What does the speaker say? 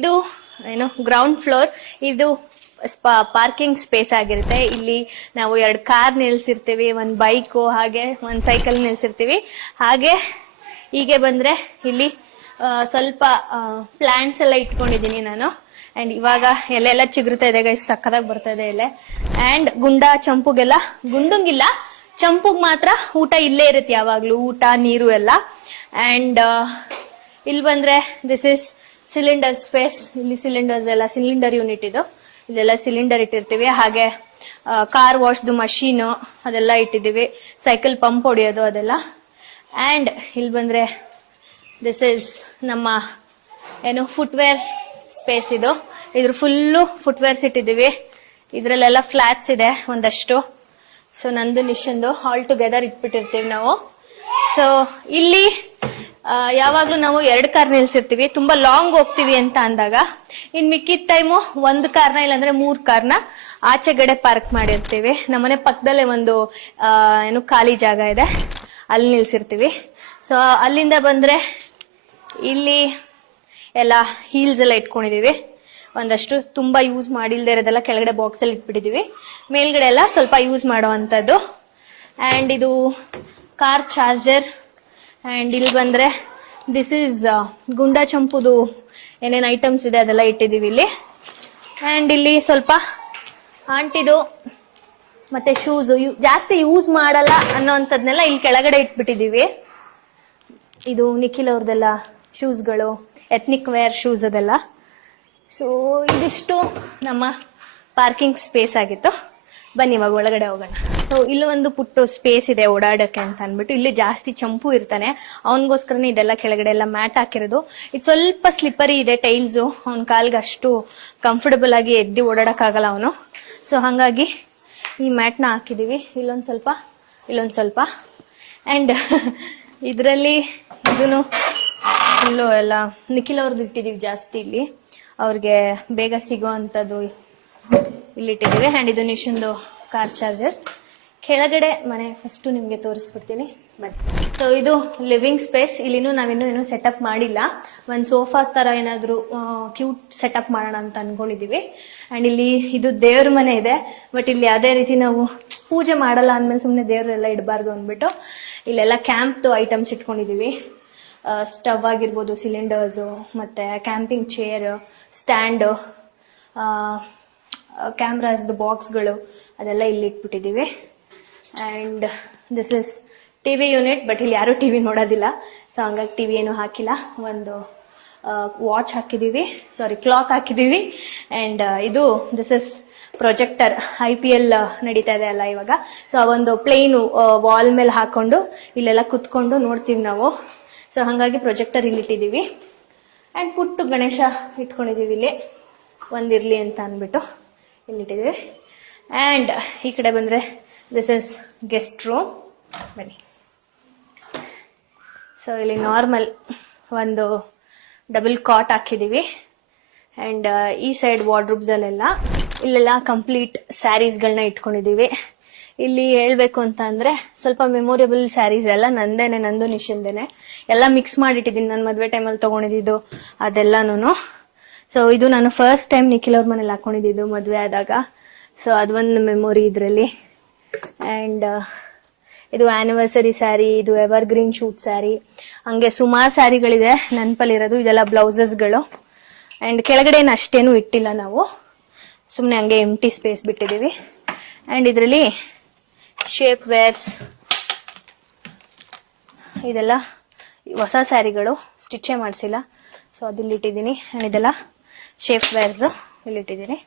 ಇದು ಏನು ground floor, ಇದು ಪಾರ್ಕಿಂಗ್ ಸ್ಪೇಸ್ ಆಗಿರುತ್ತೆ. ಇಲ್ಲಿ ನಾವು 2 ಕಾರ್ ನಿಲ್ಸಿರ್ತೀವಿ, 1 ಬೈಕು ಹಾಗೆ 1 ಸೈಕಲ್ ನಿಲ್ಸಿರ್ತೀವಿ. ಹಾಗೆ ಹೀಗೆ ಬಂದ್ರೆ ಇಲ್ಲಿ ಸ್ವಲ್ಪ ಪ್ಲಾಂಟ್ಸ್ ಎಲ್ಲ ಇಟ್ಕೊಂಡಿದೀನಿ ನಾನು. ಅಂಡ್ ಇವಾಗ ಎಲೆಲ್ಲ ಚಿಗುರ್ತಾ ಇದೆ ಗೈಸ್, ಸಕ್ಕದಾಗಿ ಬರ್ತಾ ಇದೆ ಎಲೆ. ಅಂಡ್ ಗುಂಡ ಚಂಪುಗೆಲ್ಲ, ಗುಂಡಂಗಿಲ್ಲ ಚಂಪುಗ್ ಮಾತ್ರ ಊಟ ಇಲ್ಲೇ ಇರುತ್ತೆ ಯಾವಾಗ್ಲೂ, ಊಟ ನೀರು ಎಲ್ಲ. ಅಂಡ್ ಇಲ್ಲಿ ಬಂದ್ರೆ ದಿಸ್ ಇಸ್ ಸಿಲಿಂಡರ್ ಸ್ಪೇಸ್. ಇಲ್ಲಿ ಸಿಲಿಂಡರ್ಸ್ ಎಲ್ಲ, ಸಿಲಿಂಡರ್ ಯೂನಿಟ್ ಇದು, ಇಲ್ಲೆಲ್ಲ ಸಿಲಿಂಡರ್ ಇಟ್ಟಿರ್ತೀವಿ. ಹಾಗೆ ಕಾರ್ ವಾಶ್ದು ಮಷೀನು ಅದೆಲ್ಲ ಇಟ್ಟಿದ್ದೀವಿ, ಸೈಕಲ್ ಪಂಪ್ ಹೊಡಿಯೋದು ಅದೆಲ್ಲ. ಅಂಡ್ ಇಲ್ಲಿ ಬಂದ್ರೆ ದಿಸ್ ಇಸ್ ನಮ್ಮ ಏನು ಫುಟ್ವೇರ್ ಸ್ಪೇಸ್. ಇದು ಇದ್ರ ಫುಲ್ಲು ಫುಟ್ವೇರ್ಸ್ ಇಟ್ಟಿದ್ದೀವಿ. ಇದ್ರಲ್ಲೆಲ್ಲ ಫ್ಲಾಟ್ಸ್ ಇದೆ ಒಂದಷ್ಟು. ಸೊ ನಂದು ನಿಶಂದು ಆಲ್ ಟುಗೆದರ್ ಇಟ್ಬಿಟ್ಟಿರ್ತೀವಿ ನಾವು. ಸೊ ಇಲ್ಲಿ ಯಾವಾಗ್ಲೂ ನಾವು 2 ಕಾರ್ ನಿಲ್ಸಿರ್ತೀವಿ, ತುಂಬಾ ಲಾಂಗ್ ಹೋಗ್ತೀವಿ ಅಂತ ಅಂದಾಗ. ಇನ್ ಮಿಕ್ಕಿದ ಟೈಮು 1 ಕಾರ್ನ ಇಲ್ಲಾಂದ್ರೆ 3 ಕಾರ್ನ ಆಚೆಗಡೆ ಪಾರ್ಕ್ ಮಾಡಿರ್ತೀವಿ. ನಮ್ಮನೆ ಪಕ್ಕದಲ್ಲೇ ಒಂದು ಏನು ಖಾಲಿ ಜಾಗ ಇದೆ, ಅಲ್ಲಿ ನಿಲ್ಸಿರ್ತೀವಿ. ಸೊ ಅಲ್ಲಿಂದ ಬಂದ್ರೆ ಇಲ್ಲಿ ಎಲ್ಲ ಹೀಲ್ಸ್ ಎಲ್ಲ ಇಟ್ಕೊಂಡಿದೀವಿ. ಒಂದಷ್ಟು ತುಂಬಾ ಯೂಸ್ ಮಾಡಿಲ್ದೇ ಇರೋದೆಲ್ಲ ಕೆಳಗಡೆ ಬಾಕ್ಸ್ ಅಲ್ಲಿ ಇಟ್ಬಿಟ್ಟಿದೀವಿ, ಮೇಲ್ಗಡೆ ಎಲ್ಲ ಸ್ವಲ್ಪ ಯೂಸ್ ಮಾಡುವಂತದ್ದು. ಅಂಡ್ ಇದು ಕಾರ್ ಚಾರ್ಜರ್. ಅಂಡ್ ಇಲ್ಲಿ ಬಂದ್ರೆ ದಿಸ್ ಈಸ್ ಗುಂಡ ಚಂಪುದು ಏನೇನ್ ಐಟಮ್ಸ್ ಇದೆ ಅದೆಲ್ಲ ಇಟ್ಟಿದೀವಿ ಇಲ್ಲಿ. ಅಂಡ್ ಇಲ್ಲಿ ಸ್ವಲ್ಪ ಆಂಟಿದು ಮತ್ತೆ ಶೂಸ್, ಜಾಸ್ತಿ ಯೂಸ್ ಮಾಡಲ್ಲ ಅನ್ನೋಂಥದ್ನೆಲ್ಲ ಇಲ್ಲಿ ಕೆಳಗಡೆ ಇಟ್ಬಿಟ್ಟಿದೀವಿ. ಇದು ನಿಖಿಲ್ ಅವ್ರದೆಲ್ಲ ಶೂಸ್ಗಳು, ಎಥ್ನಿಕ್ ವೇರ್ ಶೂಸ್ ಅದೆಲ್ಲ. ಸೊ ಇದಿಷ್ಟು ನಮ್ಮ ಪಾರ್ಕಿಂಗ್ ಸ್ಪೇಸ್ ಆಗಿತ್ತು. ಬನ್ನಿ ಇವಾಗ ಒಳಗಡೆ ಹೋಗೋಣ. ಸೊ ಇಲ್ಲಿ ಒಂದು ಪುಟ್ಟು ಸ್ಪೇಸ್ ಇದೆ ಓಡಾಡಕ್ಕೆ ಅಂತ ಅನ್ಬಿಟ್ಟು. ಇಲ್ಲಿ ಜಾಸ್ತಿ ಚಂಪು ಇರ್ತಾನೆ, ಅವನಿಗೋಸ್ಕರನೇ ಇದೆಲ್ಲ ಕೆಳಗಡೆ ಎಲ್ಲ ಮ್ಯಾಟ್ ಹಾಕಿರೋದು. ಇದು ಸ್ವಲ್ಪ ಸ್ಲಿಪ್ಪರಿ ಇದೆ ಟೈಲ್ಸು, ಅವನ ಕಾಲ್ಗೆ ಅಷ್ಟು ಕಂಫರ್ಟಬಲ್ ಆಗಿ ಎದ್ದು ಓಡಾಡಕ್ ಆಗಲ್ಲ ಅವನು. ಸೊ ಹಂಗಾಗಿ ಈ ಮ್ಯಾಟ್ನ ಹಾಕಿದೀವಿ, ಇಲ್ಲೊಂದ್ ಸ್ವಲ್ಪ ಇಲ್ಲೊಂದ್ ಸ್ವಲ್ಪ. ಅಂಡ್ ಇದರಲ್ಲಿ ಇದನ್ನು ಫುಲ್ಲು ಎಲ್ಲ ನಿಖಿಲ್ ಅವ್ರದ್ದು ಇಟ್ಟಿದೀವಿ ಜಾಸ್ತಿ ಇಲ್ಲಿ, ಅವ್ರಿಗೆ ಬೇಗ ಸಿಗೋ ಅಂತದ್ದು ಇಲ್ಲಿ ಇಟ್ಟಿದ್ದೀವಿ. ಅಂಡ್ ಇದು ನಿಶಂದು ಕಾರ್ ಚಾರ್ಜರ್. ಕೆಳಗಡೆ ಮನೆ ಫಸ್ಟ್ ನಿಮ್ಗೆ ತೋರಿಸ್ಬಿಡ್ತೀನಿ ಬನ್ನಿ. ಸೊ ಇದು ಲಿವಿಂಗ್ ಸ್ಪೇಸ್. ಇಲ್ಲಿನೂ ನಾವಿನ್ನೂ ಏನು ಸೆಟಪ್ ಮಾಡಿಲ್ಲ, ಒಂದ್ ಸೋಫಾ ತರ ಏನಾದ್ರು ಕ್ಯೂಟ್ ಸೆಟಪ್ ಮಾಡೋಣ ಅಂತ ಅನ್ಕೊಂಡಿದೀವಿ. ಅಂಡ್ ಇಲ್ಲಿ ಇದು ದೇವ್ರ ಮನೆ ಇದೆ, ಬಟ್ ಇಲ್ಲಿ ಯಾವ್ದೇ ರೀತಿ ನಾವು ಪೂಜೆ ಮಾಡಲ್ಲ ಅಂದ್ಮೇಲೆ ಸುಮ್ನೆ ದೇವ್ರೆಲ್ಲ ಇಡಬಾರ್ದು ಅಂದ್ಬಿಟ್ಟು ಇಲ್ಲೆಲ್ಲ ಕ್ಯಾಂಪ್ ಐಟಮ್ಸ್ ಇಟ್ಕೊಂಡಿದೀವಿ. ಸ್ಟವ್ ಆಗಿರ್ಬೋದು, ಸಿಲಿಂಡರ್ಸು, ಮತ್ತೆ ಕ್ಯಾಂಪಿಂಗ್ ಚೇರ್, ಸ್ಟ್ಯಾಂಡ್, ಕ್ಯಾಮ್ರಾಸ್ದು ಬಾಕ್ಸ್ಗಳು ಅದೆಲ್ಲ ಇಲ್ಲಿ ಇಟ್ಬಿಟ್ಟಿದೀವಿ. And this is TV unit, but ಇಲ್ಲಿ ಯಾರು ಟಿವಿ ನೋಡೋದಿಲ್ಲ, ಸೊ ಹಂಗಾಗಿ ಟಿವಿ ಏನು ಹಾಕಿಲ್ಲ. ಒಂದು ವಾಚ್ ಹಾಕಿದೀವಿ, ಸಾರಿ ಕ್ಲಾಕ್ ಹಾಕಿದೀವಿ. ಅಂಡ್ ಇದು ದಿಸ್ ಇಸ್ ಪ್ರೊಜೆಕ್ಟರ್, IPL ನಡೀತಾ ಇದೆ ಅಲ್ಲ ಇವಾಗ. ಸೊ ಒಂದು ಪ್ಲೇನ್ ವಾಲ್ ಮೇಲೆ ಹಾಕೊಂಡು ಇಲ್ಲೆಲ್ಲ ಕುತ್ಕೊಂಡು ನೋಡ್ತೀವಿ ನಾವು. ಸೊ ಹಂಗಾಗಿ ಪ್ರೊಜೆಕ್ಟರ್ ಇಲ್ಲಿ ಇಟ್ಟಿದೀವಿ. ಅಂಡ್ ಪುಟ್ಟು ಗಣೇಶ ಇಟ್ಕೊಂಡಿದೀವಿ ಇಲ್ಲಿ, ಒಂದಿರ್ಲಿ ಅಂತ ಅಂದ್ಬಿಟ್ಟು ಇಲ್ಲಿ ಇಟ್ಟಿದೀವಿ. ಅಂಡ್ ಈ ಕಡೆ ಬಂದ್ರೆ ದಿಸ್ ಇಸ್ ಗೆಸ್ಟ್ ರೂಮ್. ಬನ್ನಿ. ಸೊ ಇಲ್ಲಿ ನಾರ್ಮಲ್ ಒಂದು ಡಬಲ್ ಕಾಟ್ ಹಾಕಿದೀವಿ. ಅಂಡ್ ಈ ಸೈಡ್ ವಾರ್ಡ್ರೂಬ್ಸ್ ಅಲ್ಲೆಲ್ಲ ಇಲ್ಲೆಲ್ಲ ಕಂಪ್ಲೀಟ್ ಸ್ಯಾರೀಸ್ಗಳನ್ನ ಇಟ್ಕೊಂಡಿದೀವಿ. ಇಲ್ಲಿ ಹೇಳ್ಬೇಕು ಅಂತ ಅಂದ್ರೆ ಸ್ವಲ್ಪ ಮೆಮೊರೇಬಲ್ ಸ್ಯಾರೀಸ್ ಎಲ್ಲ ನಂದೇನೆ, ನಂದು ನಿಶಂದೇನೆ ಎಲ್ಲ ಮಿಕ್ಸ್ ಮಾಡಿಟ್ಟಿದ್ದೀನಿ. ನನ್ನ ಮದ್ವೆ ಟೈಮಲ್ಲಿ ತಗೊಂಡಿದ್ದು ಅದೆಲ್ಲಾನು. ಸೊ ಇದು ನಾನು ಫಸ್ಟ್ ಟೈಮ್ ನಿಖಿಲ್ ಅವ್ರ ಮನೇಲಿ ಹಾಕೊಂಡಿದ್ದು ಮದ್ವೆ ಆದಾಗ. ಸೊ ಅದೊಂದು ಮೆಮೊರಿ ಇದ್ರಲ್ಲಿ. ಅಂಡ್ ಇದು ಆನಿವರ್ಸರಿ ಸ್ಯಾರಿ, ಇದು ಎವರ್ ಗ್ರೀನ್ ಶೂಟ್ ಸ್ಯಾರಿ, ಹಂಗೆ ಸುಮಾರು ಸ್ಯಾರಿಗಳಿದೆ ನೆನಪಲ್ಲಿರೋದು. ಇದೆಲ್ಲ ಬ್ಲೌಸಸ್ಗಳು. ಅಂಡ್ ಕೆಳಗಡೆ ಏನು ಅಷ್ಟೇನು ಇಟ್ಟಿಲ್ಲ ನಾವು, ಸುಮ್ಮನೆ ಹಂಗೆ ಎಂಟಿ ಸ್ಪೇಸ್ ಬಿಟ್ಟಿದೀವಿ. ಅಂಡ್ ಇದರಲ್ಲಿ ಶೇಪ್ ವೇರ್ಸ್ ಇದೆಲ್ಲ ಹೊಸ ಸ್ಯಾರಿಗಳು, ಸ್ಟಿಚ್ಚೇ ಮಾಡಿಸಿಲ್ಲ, ಸೊ ಅದಿಲ್ಲಿ ಇಟ್ಟಿದ್ದೀನಿ. ಅಂಡ್ ಇದೆಲ್ಲ ಶೇಪ್ ವೇರ್ಸ್ ಇಲ್ಲಿ ಇಟ್ಟಿದ್ದೀನಿ.